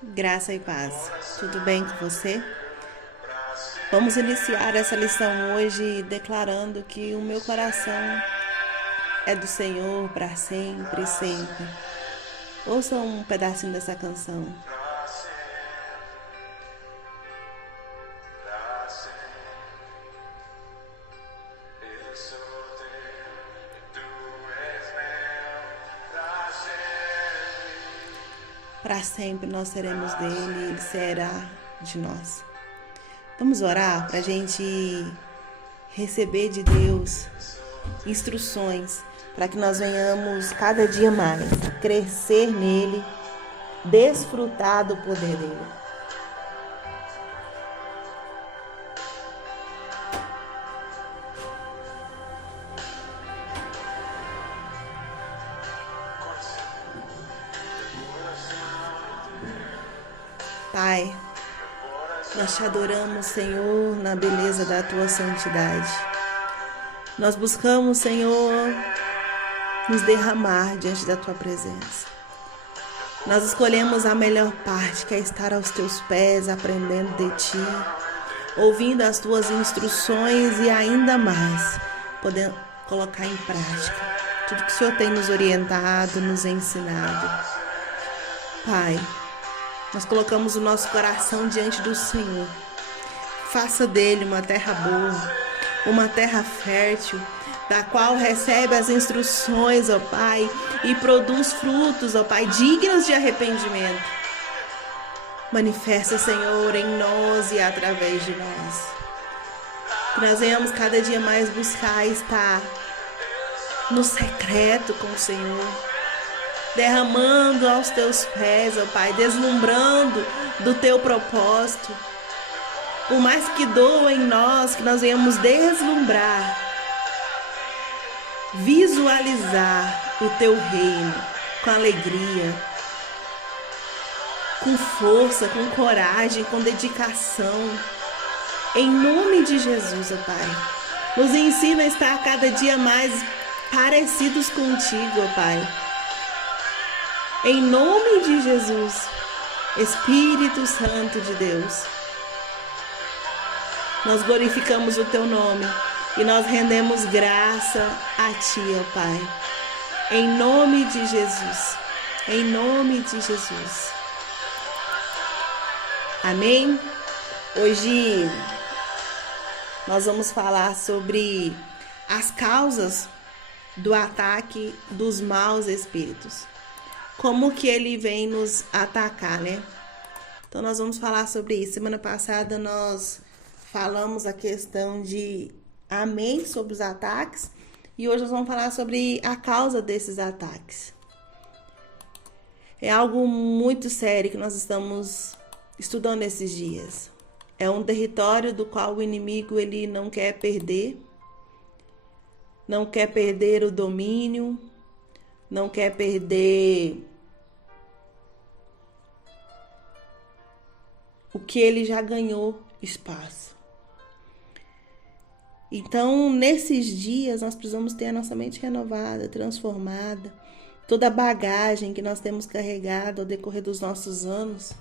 Graça e paz. Tudo bem com você? Vamos iniciar essa lição hoje declarando que o meu coração é do Senhor para sempre e sempre. Ouça um pedacinho dessa canção. Para sempre nós seremos dele, ele será de nós. Vamos orar para a gente receber de Deus instruções para que nós venhamos cada dia mais crescer nele, desfrutar do poder dele. Pai, nós te adoramos, Senhor, na beleza da tua santidade. Nós buscamos, Senhor, nos derramar diante da tua presença. Nós escolhemos a melhor parte, que é estar aos teus pés, aprendendo de ti, ouvindo as tuas instruções e ainda mais, podendo colocar em prática tudo que o Senhor tem nos orientado, nos ensinado. Pai, nós colocamos o nosso coração diante do Senhor. Faça dele uma terra boa, uma terra fértil, da qual recebe as instruções, ó Pai, e produz frutos, ó Pai, dignos de arrependimento. Manifesta, Senhor, em nós e através de nós. Que nós venhamos cada dia mais buscar estar no secreto com o Senhor, derramando aos teus pés, ó Pai, deslumbrando do teu propósito. Por mais que doa em nós, que nós venhamos deslumbrar, visualizar o teu reino com alegria, com força, com coragem, com dedicação. Em nome de Jesus, ó Pai, nos ensina a estar cada dia mais parecidos contigo, ó Pai. Em nome de Jesus, Espírito Santo de Deus, nós glorificamos o teu nome e nós rendemos graça a ti, ó Pai. Em nome de Jesus, em nome de Jesus. Amém? Hoje nós vamos falar sobre as causas do ataque dos maus espíritos. Como que ele vem nos atacar, né? Então nós vamos falar sobre isso. Semana passada nós falamos a questão de amém sobre os ataques. E hoje nós vamos falar sobre a causa desses ataques. É algo muito sério que nós estamos estudando esses dias. É um território do qual o inimigo ele não quer perder. Não quer perder o domínio. Não quer perder o que ele já ganhou espaço. Então, nesses dias, nós precisamos ter a nossa mente renovada, transformada. Toda a bagagem que nós temos carregado ao decorrer dos nossos anos,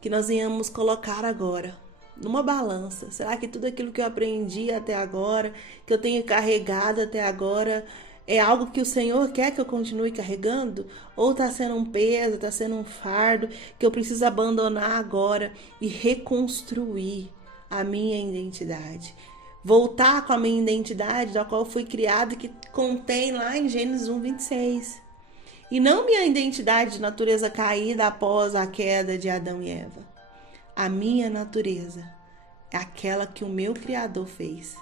que nós venhamos colocar agora numa balança. Será que tudo aquilo que eu aprendi até agora, que eu tenho carregado até agora, é algo que o Senhor quer que eu continue carregando? Ou está sendo um peso, está sendo um fardo que eu preciso abandonar agora e reconstruir a minha identidade? Voltar com a minha identidade da qual eu fui criado, que contém lá em Gênesis 1:26. E não minha identidade de natureza caída após a queda de Adão e Eva. A minha natureza é aquela que o meu Criador fez.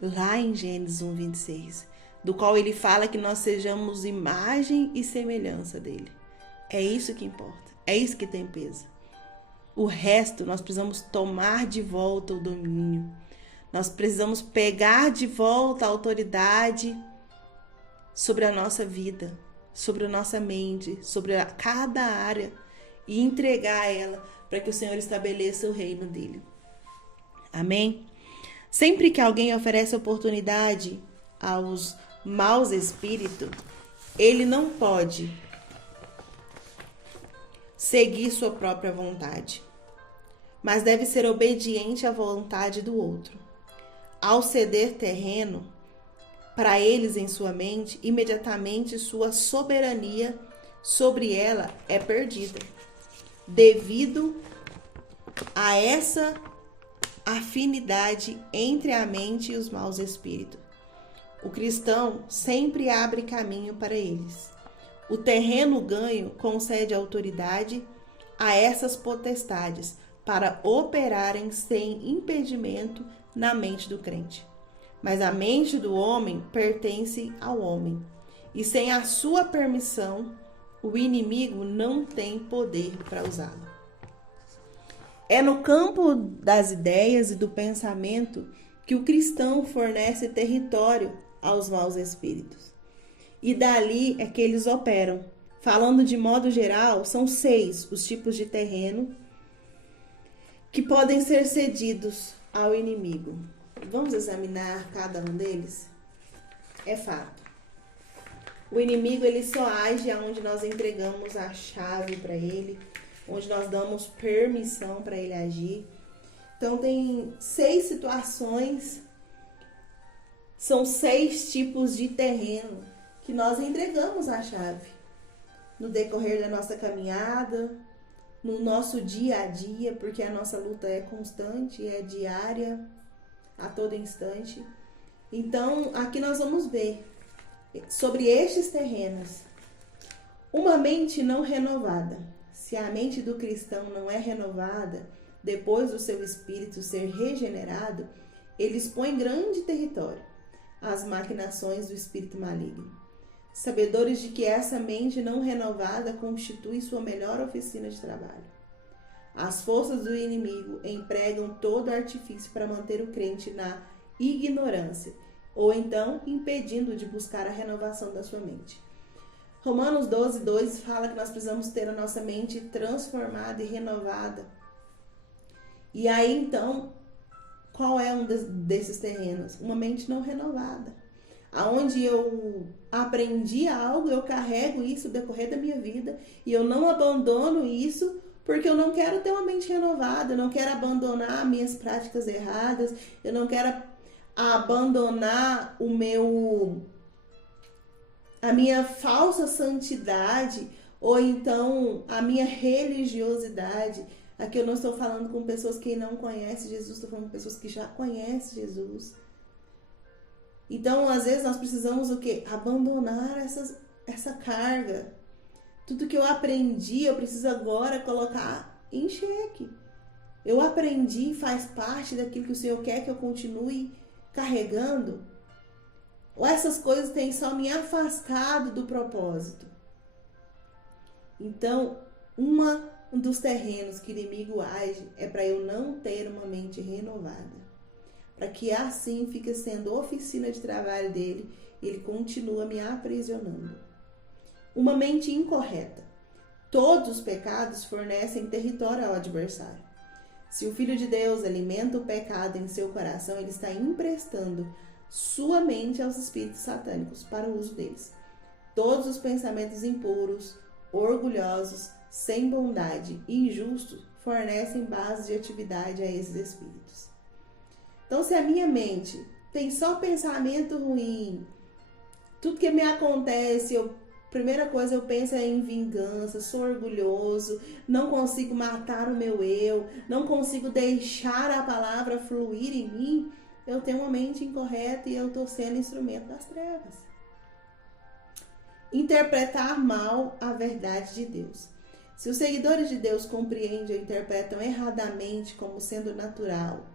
Lá em Gênesis 1:26. Do qual ele fala que nós sejamos imagem e semelhança dele. É isso que importa. É isso que tem peso. O resto nós precisamos tomar de volta o domínio. Nós precisamos pegar de volta a autoridade sobre a nossa vida, sobre a nossa mente, sobre cada área e entregar ela para que o Senhor estabeleça o reino dele. Amém? Sempre que alguém oferece oportunidade aos maus espíritos, ele não pode seguir sua própria vontade, mas deve ser obediente à vontade do outro. Ao ceder terreno para eles em sua mente, imediatamente sua soberania sobre ela é perdida, devido a essa afinidade entre a mente e os maus espíritos. O cristão sempre abre caminho para eles. O terreno ganho concede autoridade a essas potestades para operarem sem impedimento na mente do crente. Mas a mente do homem pertence ao homem, e sem a sua permissão, o inimigo não tem poder para usá-la. É no campo das ideias e do pensamento que o cristão fornece território aos maus espíritos. E dali é que eles operam. Falando de modo geral, são 6 os tipos de terreno que podem ser cedidos ao inimigo. Vamos examinar cada um deles? É fato. O inimigo ele só age onde nós entregamos a chave para ele, onde nós damos permissão para ele agir. Então tem 6 situações, são 6 tipos de terreno que nós entregamos a chave no decorrer da nossa caminhada, no nosso dia a dia, porque a nossa luta é constante, é diária, a todo instante. Então, aqui nós vamos ver sobre estes terrenos. Uma mente não renovada. Se a mente do cristão não é renovada, depois do seu espírito ser regenerado, ele expõe grande território às maquinações do espírito maligno. Sabedores de que essa mente não renovada constitui sua melhor oficina de trabalho. As forças do inimigo empregam todo artifício para manter o crente na ignorância, ou então impedindo de buscar a renovação da sua mente. Romanos 12:2 fala que nós precisamos ter a nossa mente transformada e renovada. E aí então, qual é um desses terrenos? Uma mente não renovada. Aonde eu aprendi algo, eu carrego isso no decorrer da minha vida e eu não abandono isso porque eu não quero ter uma mente renovada, eu não quero abandonar minhas práticas erradas, eu não quero abandonar a minha falsa santidade ou então a minha religiosidade. Aqui eu não estou falando com pessoas que não conhecem Jesus, estou falando com pessoas que já conhecem Jesus. Então, às vezes, nós precisamos o quê? Abandonar essa carga. Tudo que eu aprendi, eu preciso agora colocar em xeque. Eu aprendi, faz parte daquilo que o Senhor quer que eu continue carregando? Ou essas coisas têm só me afastado do propósito? Então, um dos terrenos que o inimigo age é para eu não ter uma mente renovada. Para que assim fique sendo oficina de trabalho dele, ele continua me aprisionando. Uma mente incorreta. Todos os pecados fornecem território ao adversário. Se o Filho de Deus alimenta o pecado em seu coração, ele está emprestando sua mente aos espíritos satânicos para o uso deles. Todos os pensamentos impuros, orgulhosos, sem bondade e injustos fornecem bases de atividade a esses espíritos. Então, se a minha mente tem só pensamento ruim, tudo que me acontece, primeira coisa eu penso é em vingança, sou orgulhoso, não consigo matar o meu eu, não consigo deixar a palavra fluir em mim, eu tenho uma mente incorreta e eu estou sendo instrumento das trevas. Interpretar mal a verdade de Deus. Se os seguidores de Deus compreendem ou interpretam erradamente como sendo natural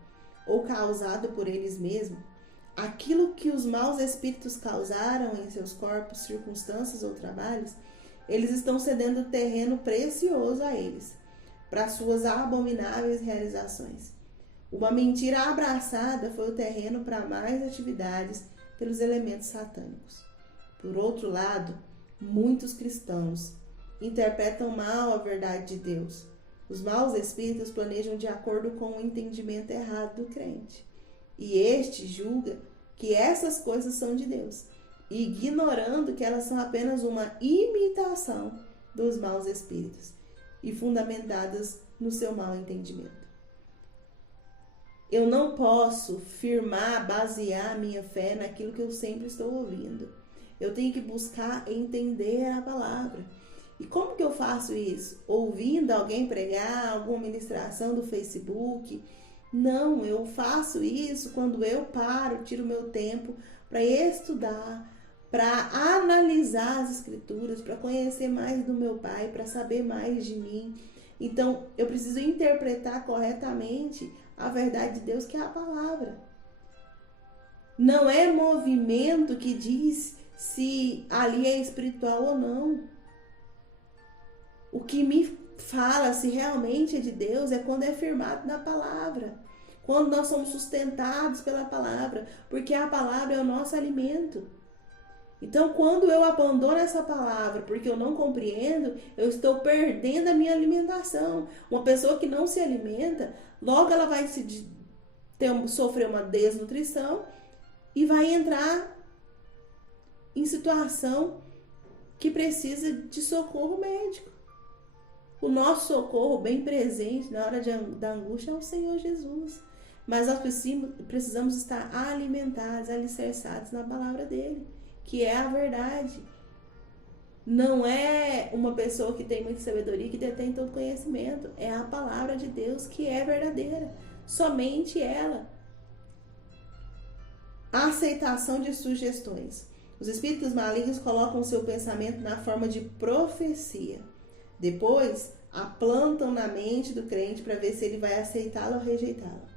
ou causado por eles mesmos, aquilo que os maus espíritos causaram em seus corpos, circunstâncias ou trabalhos, eles estão cedendo terreno precioso a eles, para suas abomináveis realizações. Uma mentira abraçada foi o terreno para mais atividades pelos elementos satânicos. Por outro lado, muitos cristãos interpretam mal a verdade de Deus. Os maus espíritos planejam de acordo com o entendimento errado do crente. E este julga que essas coisas são de Deus, ignorando que elas são apenas uma imitação dos maus espíritos. e fundamentadas no seu mau entendimento. Eu não posso basear a minha fé naquilo que eu sempre estou ouvindo. Eu tenho que buscar entender a palavra. E como que eu faço isso? Ouvindo alguém pregar, alguma ministração do Facebook? Não, eu faço isso quando eu paro, tiro meu tempo para estudar, para analisar as escrituras, para conhecer mais do meu Pai, para saber mais de mim. Então, eu preciso interpretar corretamente a verdade de Deus, que é a palavra. Não é movimento que diz se ali é espiritual ou não. O que me fala se realmente é de Deus é quando é firmado na palavra. Quando nós somos sustentados pela palavra, porque a palavra é o nosso alimento. Então, quando eu abandono essa palavra porque eu não compreendo, eu estou perdendo a minha alimentação. Uma pessoa que não se alimenta, logo ela vai sofrer uma desnutrição e vai entrar em situação que precisa de socorro médico. O nosso socorro bem presente na hora da angústia é o Senhor Jesus. Mas nós precisamos estar alimentados, alicerçados na palavra dele, que é a verdade. Não é uma pessoa que tem muita sabedoria que detém todo conhecimento. É a palavra de Deus que é verdadeira. Somente ela. A aceitação de sugestões. Os espíritos malignos colocam o seu pensamento na forma de profecia. Depois, a plantam na mente do crente para ver se ele vai aceitá-la ou rejeitá-la.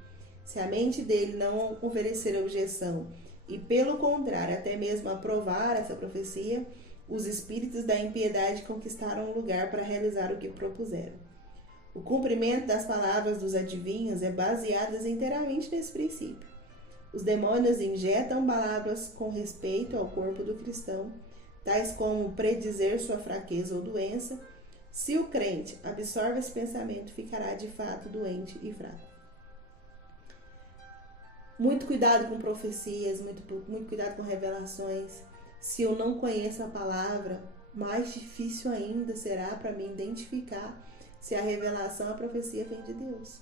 Se a mente dele não oferecer objeção e, pelo contrário, até mesmo aprovar essa profecia, os espíritos da impiedade conquistaram um lugar para realizar o que propuseram. O cumprimento das palavras dos adivinhos é baseado inteiramente nesse princípio. Os demônios injetam palavras com respeito ao corpo do cristão, tais como predizer sua fraqueza ou doença. Se o crente absorve esse pensamento, ficará de fato doente e fraco. Muito cuidado com profecias, muito cuidado com revelações. Se eu não conheço a palavra, mais difícil ainda será para mim identificar se a revelação, a profecia vem de Deus.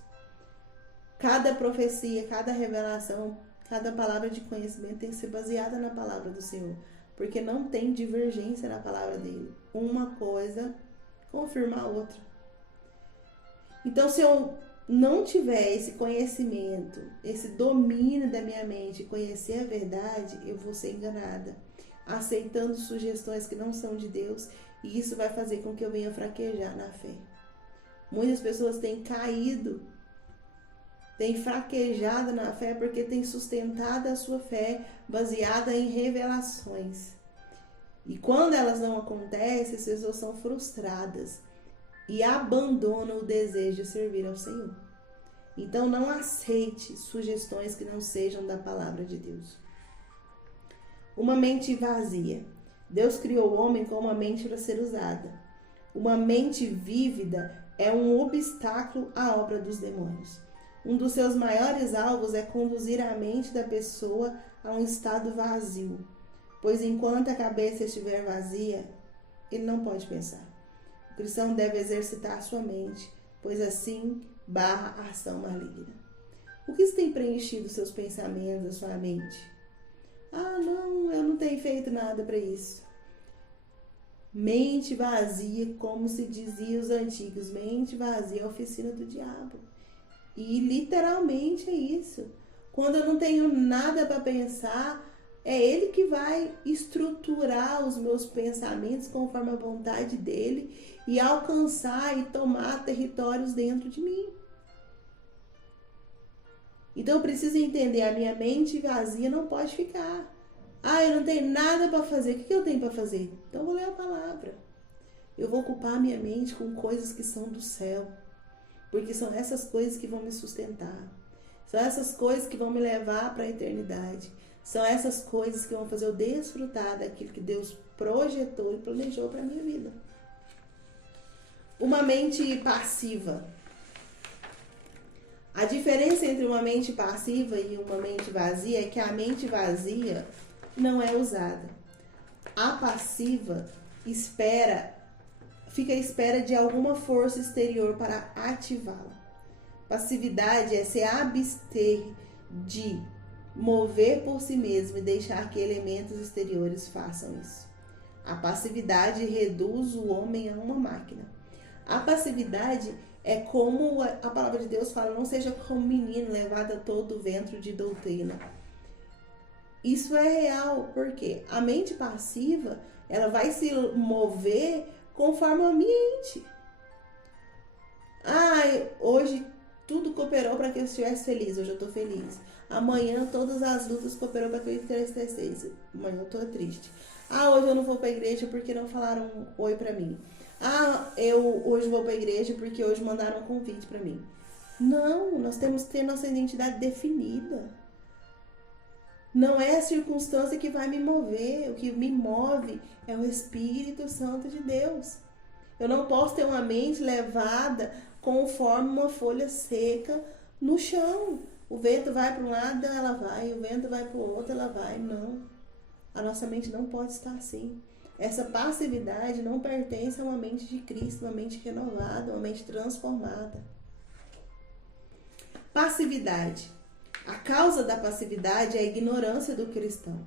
Cada profecia, cada revelação, cada palavra de conhecimento tem que ser baseada na palavra do Senhor, porque não tem divergência na palavra dele. Uma coisa confirma a outra. Então, se eu não tiver esse conhecimento, esse domínio da minha mente, conhecer a verdade, eu vou ser enganada, aceitando sugestões que não são de Deus, e isso vai fazer com que eu venha fraquejar na fé. Muitas pessoas têm caído, têm fraquejado na fé porque têm sustentado a sua fé baseada em revelações. E quando elas não acontecem, as pessoas são frustradas e abandonam o desejo de servir ao Senhor. Então não aceite sugestões que não sejam da palavra de Deus. Uma mente vazia. Deus criou o homem com uma mente para ser usada. Uma mente vívida é um obstáculo à obra dos demônios. Um dos seus maiores alvos é conduzir a mente da pessoa a um estado vazio, pois enquanto a cabeça estiver vazia, ele não pode pensar. O cristão deve exercitar sua mente, pois assim barra a ação maligna. O que tem preenchido seus pensamentos, a sua mente? Ah, não, eu não tenho feito nada para isso. Mente vazia, como se dizia os antigos, mente vazia é a oficina do diabo. E literalmente é isso. Quando eu não tenho nada para pensar, é ele que vai estruturar os meus pensamentos conforme a vontade dele e alcançar e tomar territórios dentro de mim. Então eu preciso entender, a minha mente vazia não pode ficar. Ah, eu não tenho nada para fazer. O que eu tenho para fazer? Então eu vou ler a palavra. Eu vou ocupar a minha mente com coisas que são do céu. Porque são essas coisas que vão me sustentar. São essas coisas que vão me levar para a eternidade. São essas coisas que vão fazer eu desfrutar daquilo que Deus projetou e planejou para a minha vida. Uma mente passiva. A diferença entre uma mente passiva e uma mente vazia é que a mente vazia não é usada. A passiva fica à espera de alguma força exterior para ativá-la. Passividade é se abster de mover por si mesmo e deixar que elementos exteriores façam isso. A passividade reduz o homem a uma máquina. A passividade é como a palavra de Deus fala, não seja como menino levado a todo vento de doutrina. Isso é real, porque a mente passiva, ela vai se mover conforme o ambiente. Hoje tudo cooperou para que eu estivesse feliz, hoje eu estou feliz. Amanhã todas as lutas cooperou para que eu entristecesse, amanhã eu estou triste. Hoje eu não vou para a igreja porque não falaram um oi para mim. Eu hoje vou para a igreja porque hoje mandaram um convite para mim. Não, nós temos que ter nossa identidade definida. Não é a circunstância que vai me mover. O que me move é o Espírito Santo de Deus. Eu não posso ter uma mente levada conforme uma folha seca no chão. O vento vai para um lado, ela vai. O vento vai para o outro, ela vai. Não. A nossa mente não pode estar assim. Essa passividade não pertence a uma mente de Cristo, uma mente renovada, uma mente transformada. Passividade. A causa da passividade é a ignorância do cristão.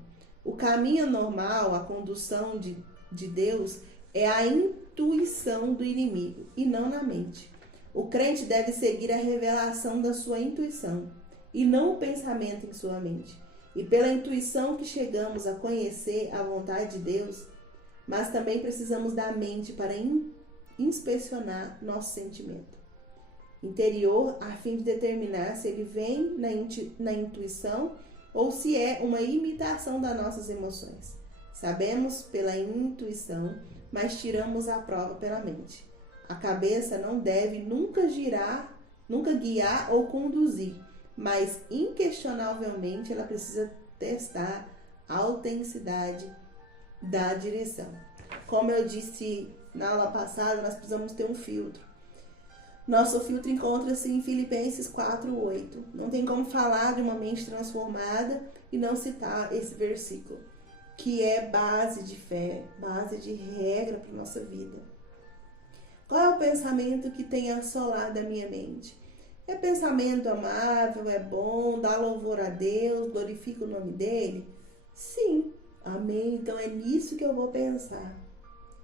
O caminho normal, a condução de Deus, é a intuição do inimigo e não na mente. O crente deve seguir a revelação da sua intuição e não o pensamento em sua mente. E pela intuição que chegamos a conhecer a vontade de Deus, mas também precisamos da mente para inspecionar nosso sentimento interior, a fim de determinar se ele vem na intuição ou se é uma imitação das nossas emoções. Sabemos pela intuição, mas tiramos a prova pela mente. A cabeça não deve nunca guiar ou conduzir, mas inquestionavelmente ela precisa testar a autenticidade da direção. Como eu disse na aula passada, nós precisamos ter um filtro. Nosso filtro encontra-se em Filipenses 4:8. Não tem como falar de uma mente transformada e não citar esse versículo, que é base de fé, base de regra para a nossa vida. Qual é o pensamento que tem assolado a minha mente? É pensamento amável, é bom, dá louvor a Deus, glorifica o nome dele? Sim, amém. Então é nisso que eu vou pensar.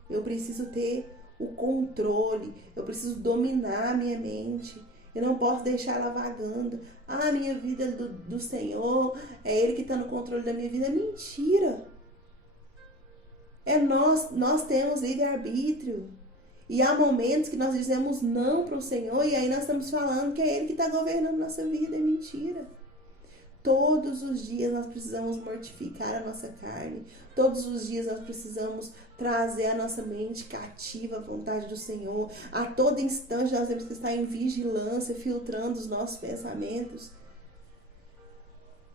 Eu preciso ter o controle, eu preciso dominar a minha mente. Eu não posso deixar ela vagando. A minha vida é do Senhor, é Ele que está no controle da minha vida. É mentira. Nós temos livre-arbítrio. E há momentos que nós dizemos não para o Senhor e aí nós estamos falando que é Ele que está governando nossa vida. É mentira. Todos os dias nós precisamos mortificar a nossa carne. Todos os dias nós precisamos trazer a nossa mente cativa à vontade do Senhor. A todo instante nós temos que estar em vigilância, filtrando os nossos pensamentos.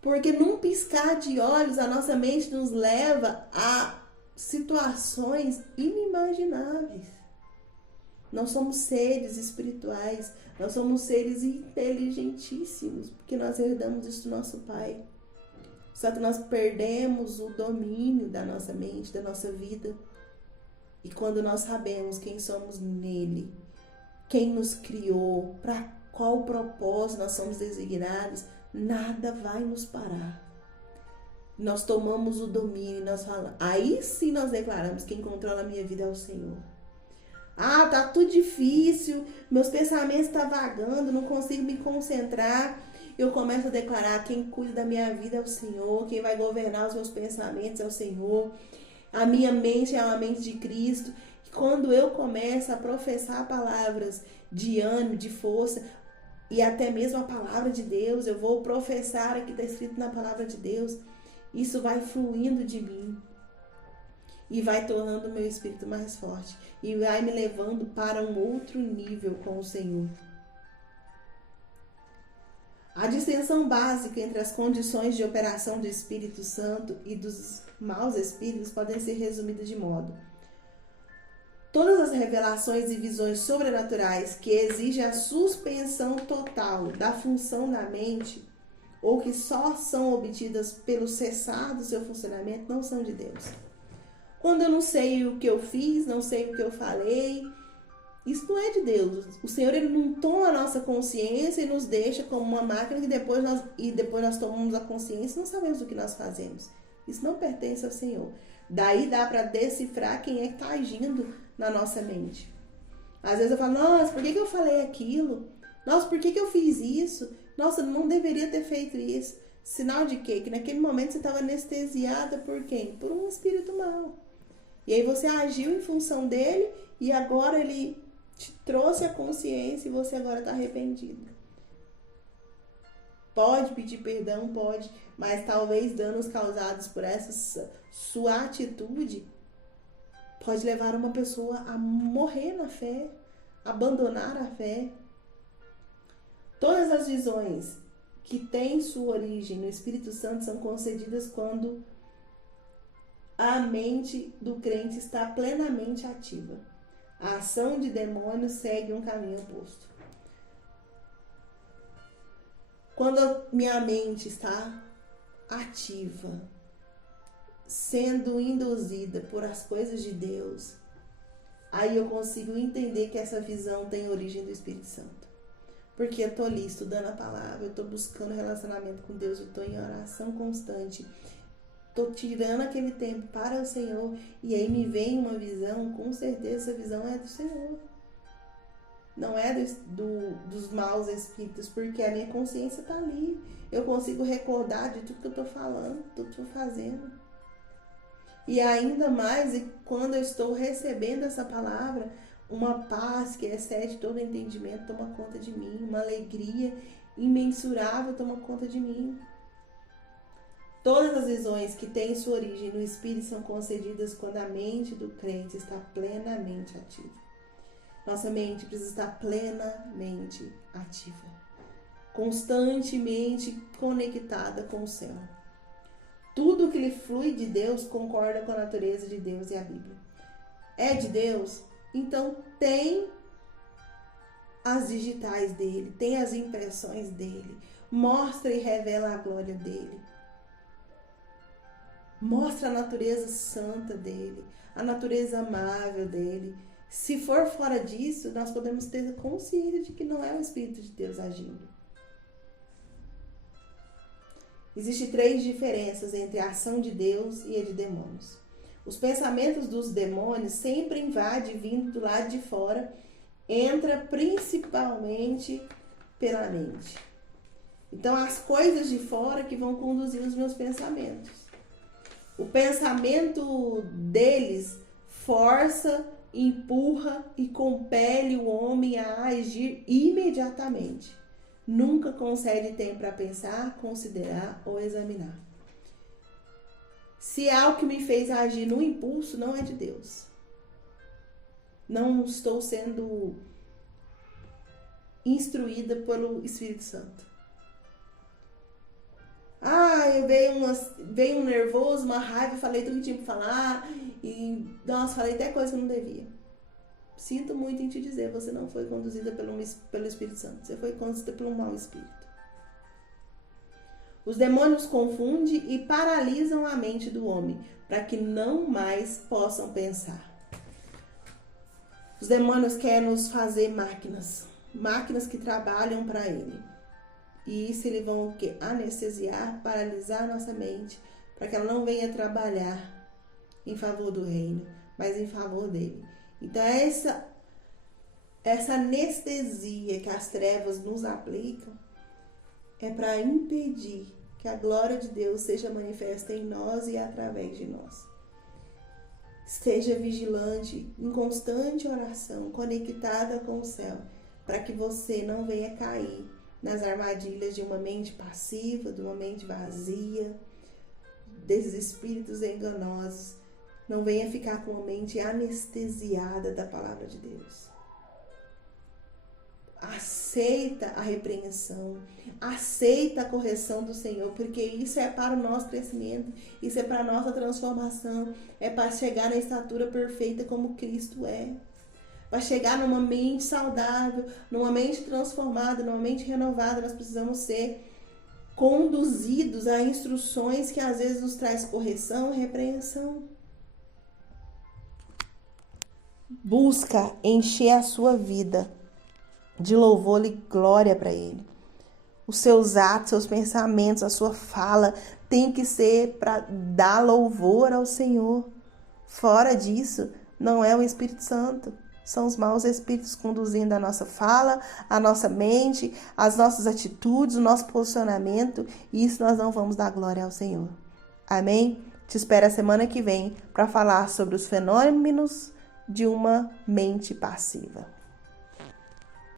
Porque num piscar de olhos a nossa mente nos leva a situações inimagináveis. Nós somos seres espirituais, nós somos seres inteligentíssimos, porque nós herdamos isso do nosso Pai. Só que nós perdemos o domínio da nossa mente, da nossa vida. E quando nós sabemos quem somos nele, quem nos criou, para qual propósito nós somos designados, nada vai nos parar. Nós tomamos o domínio, nós falamos, aí sim nós declaramos: quem controla a minha vida é o Senhor. Tá tudo difícil, meus pensamentos estão vagando, não consigo me concentrar. Eu começo a declarar: quem cuida da minha vida é o Senhor, quem vai governar os meus pensamentos é o Senhor. A minha mente é uma mente de Cristo. E quando eu começo a professar palavras de ânimo, de força, e até mesmo a palavra de Deus, eu vou professar o que está escrito na palavra de Deus, isso vai fluindo de mim. E vai tornando o meu espírito mais forte. E vai me levando para um outro nível com o Senhor. A distinção básica entre as condições de operação do Espírito Santo e dos maus espíritos podem ser resumidas de modo: todas as revelações e visões sobrenaturais que exigem a suspensão total da função da mente, ou que só são obtidas pelo cessar do seu funcionamento, não são de Deus. Quando eu não sei o que eu fiz, não sei o que eu falei, Isso não é de Deus. O Senhor, ele não toma a nossa consciência e nos deixa como uma máquina que depois nós tomamos a consciência e não sabemos o que nós fazemos. Isso não pertence ao Senhor. Daí dá para decifrar quem é que está agindo na nossa mente. Às vezes eu falo, nossa, por que eu falei aquilo? Nossa, por que eu fiz isso? Nossa, não deveria ter feito isso. Sinal de quê? Que naquele momento você estava anestesiada por quem? Por um espírito mau. E aí você agiu em função dele e agora ele te trouxe a consciência e você agora está arrependido. Pode pedir perdão, pode, mas talvez danos causados por essa sua atitude pode levar uma pessoa a morrer na fé, abandonar a fé. Todas as visões que têm sua origem no Espírito Santo são concedidas quando a mente do crente está plenamente ativa. A ação de demônios segue um caminho oposto. Quando minha mente está ativa, sendo induzida por as coisas de Deus, aí eu consigo entender que essa visão tem origem do Espírito Santo. Porque eu estou ali estudando a palavra, eu estou buscando relacionamento com Deus, eu estou em oração constante, estou tirando aquele tempo para o Senhor e aí me vem uma visão, com certeza essa visão é do Senhor. Não é dos maus espíritos, porque a minha consciência está ali. Eu consigo recordar de tudo que eu estou falando, tudo que eu estou fazendo. E ainda mais quando eu estou recebendo essa palavra, uma paz que excede todo entendimento toma conta de mim, uma alegria imensurável toma conta de mim. Todas as visões que têm sua origem no Espírito são concedidas quando a mente do crente está plenamente ativa. Nossa mente precisa estar plenamente ativa, constantemente conectada com o céu. Tudo que lhe flui de Deus concorda com a natureza de Deus e a Bíblia. É de Deus? Então tem as digitais dele, tem as impressões dele, mostra e revela a glória dele. Mostra a natureza santa dele, a natureza amável dele. Se for fora disso, nós podemos ter consciência de que não é o Espírito de Deus agindo. Existem 3 diferenças entre a ação de Deus e a de demônios. Os pensamentos dos demônios sempre invadem vindo do lado de fora, entra principalmente pela mente. Então, as coisas de fora que vão conduzir os meus pensamentos. O pensamento deles força, empurra e compele o homem a agir imediatamente. Nunca concede tempo para pensar, considerar ou examinar. Se é algo que me fez agir no impulso, não é de Deus. Não estou sendo instruída pelo Espírito Santo. Veio um nervoso, uma raiva, falei tudo que tinha que falar e, nossa, falei até coisa que não devia. Sinto muito em te dizer, você não foi conduzida pelo Espírito Santo, você foi conduzida pelo mau espírito. Os demônios confundem e paralisam a mente do homem, para que não mais possam pensar. Os demônios querem nos fazer máquinas que trabalham para ele. E isso eles vão anestesiar, paralisar a nossa mente, para que ela não venha trabalhar em favor do reino, mas em favor dele. Então essa anestesia que as trevas nos aplicam é para impedir que a glória de Deus seja manifesta em nós e através de nós. Esteja vigilante, em constante oração, conectada com o céu, para que você não venha cair nas armadilhas de uma mente passiva, de uma mente vazia, desses espíritos enganosos. Não venha ficar com a mente anestesiada da palavra de Deus. Aceita a repreensão, aceita a correção do Senhor, porque isso é para o nosso crescimento, isso é para a nossa transformação, é para chegar na estatura perfeita como Cristo é. Para chegar numa mente saudável, numa mente transformada, numa mente renovada, nós precisamos ser conduzidos a instruções que às vezes nos traz correção e repreensão. Busca encher a sua vida de louvor e glória para Ele. Os seus atos, seus pensamentos, a sua fala tem que ser para dar louvor ao Senhor. Fora disso, não é o Espírito Santo. São os maus espíritos conduzindo a nossa fala, a nossa mente, as nossas atitudes, o nosso posicionamento. E isso nós não vamos dar glória ao Senhor. Amém? Te espero a semana que vem para falar sobre os fenômenos de uma mente passiva.